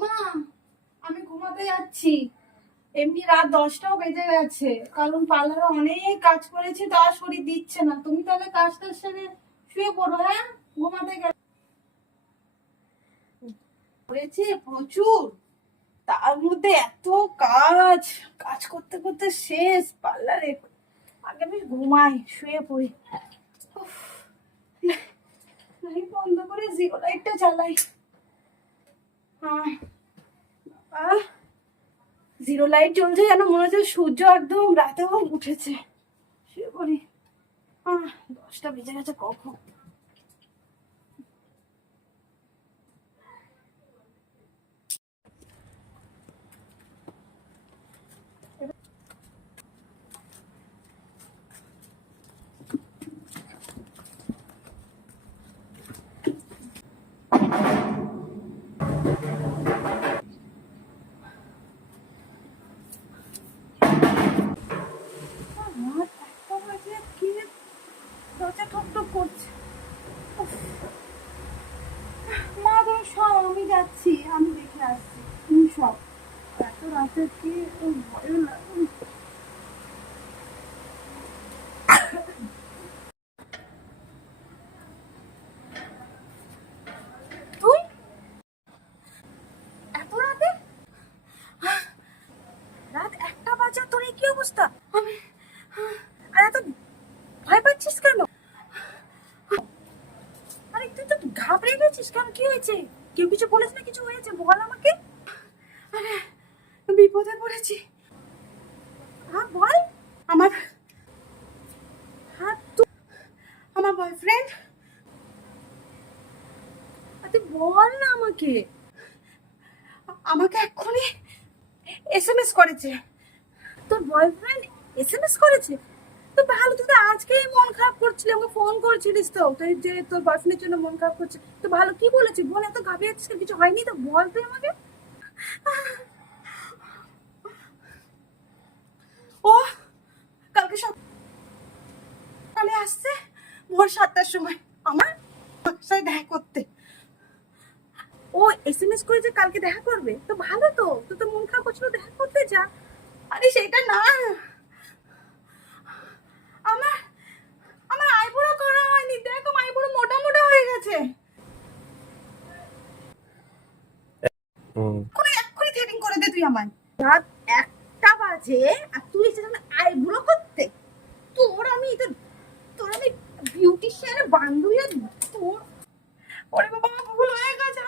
ওমা, আমি ঘুমাতে যাচ্ছি। এমনি রাত 10টাও বেজে গেছে, কারণ পার্লারে অনেক কাজ করেছি, তো আর শরীর দিচ্ছে না। তুমি তাহলে কাজটা সেরে শুয়ে পড়ো। হ্যাঁ, ঘুমাতে করেছি প্রচুর, তার মধ্যে এত কাজ, কাজ করতে করতে শেষ পার্লারে। আগে আমি ঘুমাই, শুয়ে পড়ি। উফ, লাইট বন্ধ করে জিরো লাইটটা চালাই। আহ জিরো লাইট জ্বলছে, যেন মনে হচ্ছে সূর্য একদম রাতেও উঠেছে। শুয়ে পড়ি। 10টা বেজে গেছে কখন। রাত 1টা বাজে, কি দরজা ঠকঠক করছে। উফ, মা তুমি সব, আমি যাচ্ছি, আমি দেখে আসছি, তুমি সব। এত রাতে কি ভয় লাগে। তুই এত রাতে, রাত 1টা বাজে, তোর এই কি অবস্থা? আমি আর এত ভয় পাচ্ছিস কেন? আরে তুই তো ঘাবড়ে গেছিস কেন? কি হয়েছে? কেউ কিছু বলেছে না? কিছু হয়েছে বল আমাকে। আরে বিপদে পড়েছি। হ্যাঁ বল। আমার, হ্যাঁ তুই, আমার বয়ফ্রেন্ড। তুই বল না আমাকে। আমাকে এক্ষুনি এসএমএস করেছে। তোর বয়ফ্রেন্ড এসএমএস করেছে? তো ভালো, তুই তো আজকেই মন খারাপ করছিলি, আমাকে ফোন করেছিলিস তো, তুই যে তোর বয়ফ্রেন্ডের জন্য মন খারাপ করছে। তো ভালো, কি বলেছি বল, এত ঘাবড়ে যাচ্ছিস, কিছু হয়নি তো বল তুই আমাকে। ও কালকে সকালে আসছে, ভোর 7টার সময় আমার সাথে দেখা করতে। ও এসএমএস করেছে কালকে দেখা করবে, তো ভালো, তো তুই তো মন খারাপ করছিল, দেখা করতে যা। আরে সেটা না, আমার আমার আইব্রো করা হয়নি, দেখ আমার আইব্রো মোটা মোটা হয়ে গেছে। এক্ষুনি এক্ষুনি থ্রেডিং করে দে তুই আমায়। রাত 1টা বাজে আর তুই এসেছিস আইব্রো করতে? তোর আমি বিউটিশিয়ানের বান্ধবী, আর তোর, ওরে বাবা ভুল হয়ে গেছে।